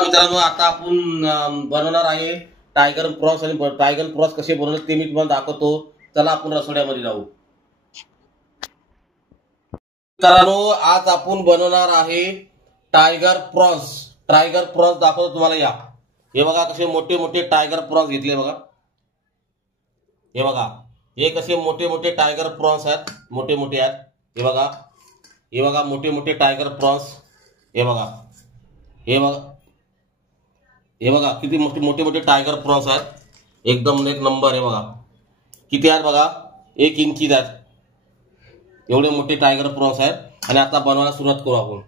मित्रांनो आता आपण बनवणार आहे टायगर प्रॉन्स आणि टायगर प्रॉन्स कसे बनवतात ते मी तुम्हाला दाखवतो. चला आपण रसोड्यामध्ये जाऊ. मित्रांनो आज आपण बनवणार आहे टायगर प्रॉन्स. टायगर प्रॉन्स दाखवतो तुम्हाला. या हे बघा कसे मोठे मोठे टायगर प्रॉन्स घेतले बघा. हे बघा हे कसे मोठे मोठे टायगर प्रॉन्स आहेत. मोठे मोठे आहेत. हे बघा हे बघा मोठे मोठे टायगर प्रॉन्स. हे बघा हे बघा हे बघा किती मोठे मोठे मोठे टायगर प्रॉन्स आहेत. एकदम एक नंबर. हे बघा किती आहेत बघा. 1 इंची आहेत. एवढे मोठे टायगर प्रॉन्स आहेत. आणि आता बनवायला सुरुवात करू आपण.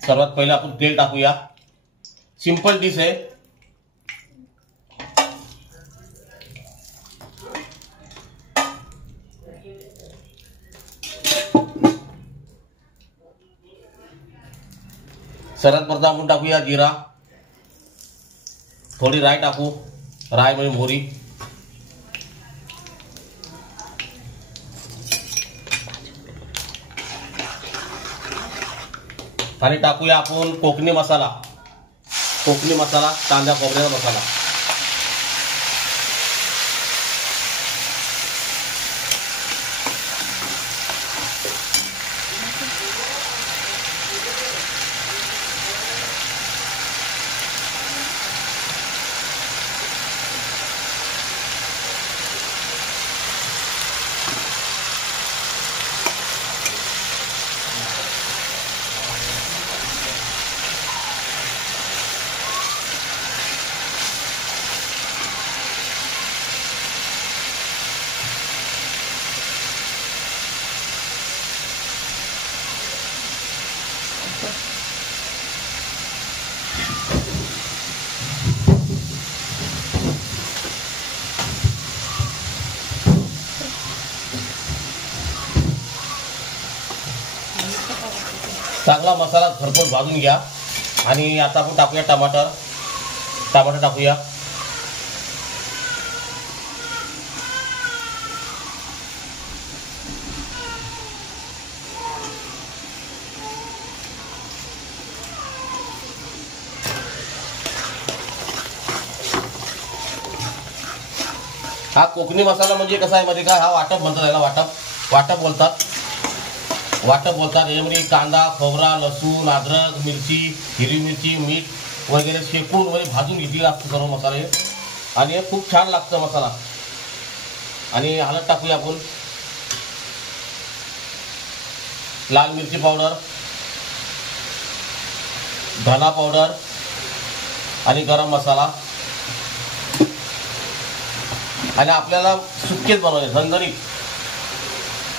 सर्वात पहिले आपण तेल टाकूया. सिंपल डिश आहे. सर्वात प्रथम आपण टाकूया जिरा. थोडी राई टाकू. राई म्हणजे मोहरी. आणि टाकूया आपण कोकणी मसाला. कोकणी मसाला कांदा खोबऱ्याचा मसाला. चांगला मसाला भरपूर भाजून घ्या. आणि आता आपण टाकूया टमाटर. टमाटर टाकूया. हा कोकणी मसाला म्हणजे कसा आहे माहिती का. हा वाटप म्हणतात याला. वाटप बोलतात. यामध्ये कांदा खोबरा लसूण अद्रक मिरची हिरवी मिरची मीठ वगैरे शेकून म्हणजे भाजून घेतली लागतं सर्व मसाले. आणि हे खूप छान लागतं मसाला. आणि हळद टाकूया आपण. लाल मिरची पावडर धना पावडर आणि गरम मसाला. आणि आपल्याला सुक्केच बनवायचे झणझणीत.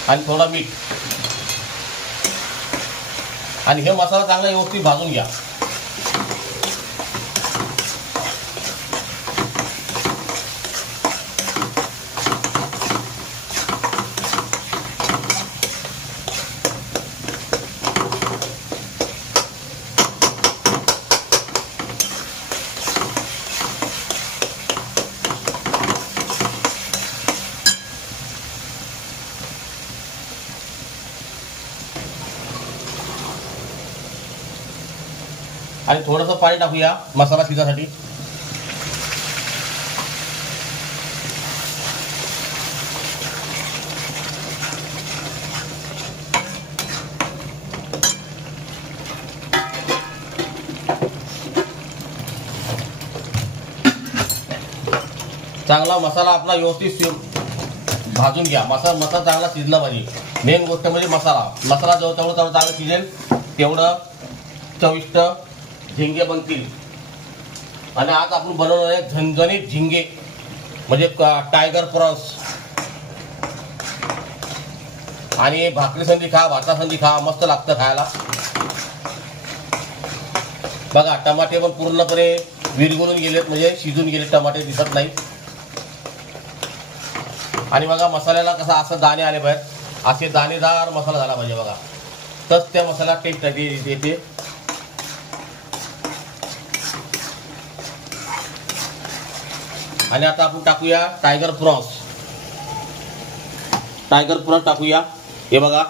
आणि थोडा मीठ. आणि हे मसाला चांगला व्यवस्थित भाजून घ्या. आणि थोडंसं पाणी टाकूया मसाला शिजासाठी. चांगला मसाला आपला व्यवस्थित भाजून घ्या. मसाला चांगला शिजला पाहिजे. मेन गोष्ट म्हणजे मसाला जेवढं चांगला शिजेल तेवढं चविष्ट झिंगे बनतील. आणि आज आपण बनवणार आहे झणझणीत झिंगे म्हणजे टायगर प्रॉन्स. आणि भाकरी संधी खा भाता संधी खा मस्त लागतं खायला. बघा टमाटे पण पूर्णपणे विरघळून गेलेत म्हणजे शिजून गेले. टमाटे दिसत नाही. आणि बघा मसाल्याला कसा असं दाणे आले पाहिजेत. असे दाणेदार मसाला झाला पाहिजे बघा. तच त्या मसाला टेस्ट येते. आणि आता आपण टाकूया टायगर प्रॉन्स. टायगर प्रॉन्स टाकूया. हे बघा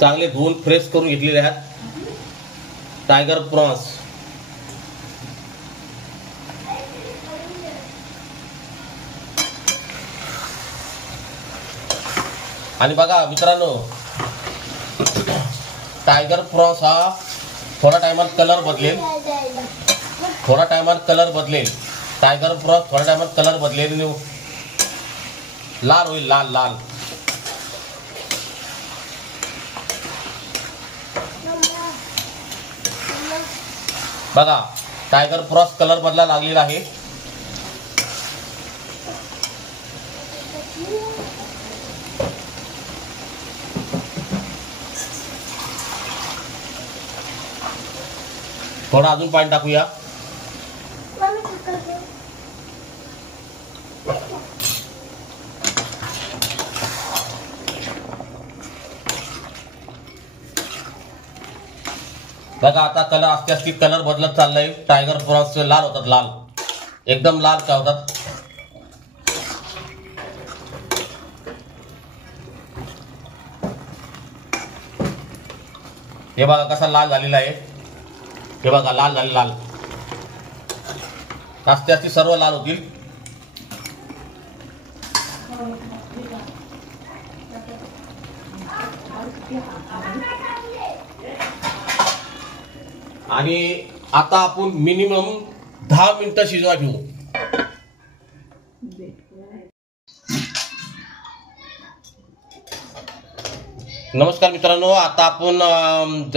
चांगले धुवून फ्रेश करून घेतलेले आहेत टायगर प्रॉन्स. आणि बघा मित्रांनो, टायगर प्रॉन्स हा थोडा टायमात कलर बदलेल. टायगर प्रॉन्स थोड्या टायमात कलर बदलेल, लाल होईल, लाल लाल. बघा टायगर प्रॉन्स कलर बदलायला लागलेला आहे. थोडा अजून पाणी टाकूया. बघा आता कलर आस्ते आस्ते कलर बदलत चाललाय. टायगर प्रॉन्स लाल होतात, लाल एकदम लाल काय होतात. हे बघा कसा लाल झालेला आहे. हे बघा लाल झाले, लाल आस्ते आस्ते सर्व लाल होतील. आणि आता आपण मिनिमम 10 मिनिटं शिजवा घेऊ. नमस्कार मित्रांनो, आता आपण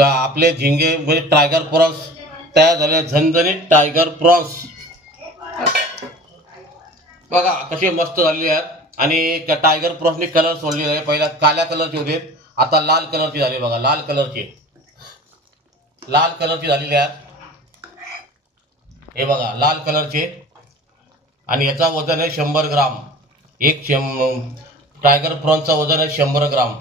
आपले झिंगे म्हणजे टायगर प्रॉन्स तयार झाले. झणझणीत टायगर प्रॉन्स बघा कसे मस्त झालेले आहेत. आणि टायगर प्रॉन्सने कलर सोडलेले आहे. पहिला काळ्या कलरचे होते, आता लाल कलरचे झाले. बघा लाल कलरचे झालेले आहेत. हे बघा लाल कलरचे. आणि याचा वजन आहे 100 ग्राम. टायगर प्रॉन्सचा वजन आहे 100 ग्राम.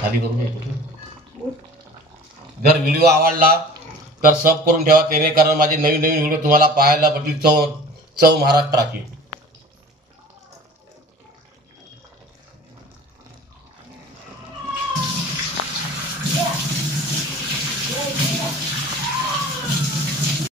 खाली करून जर व्हिडिओ आवडला तर सब करून ठेवा, त्याने कारण माझे नवीन नवीन व्हिडिओ तुम्हाला पाहायला भेटतील. चव महाराष्ट्राची.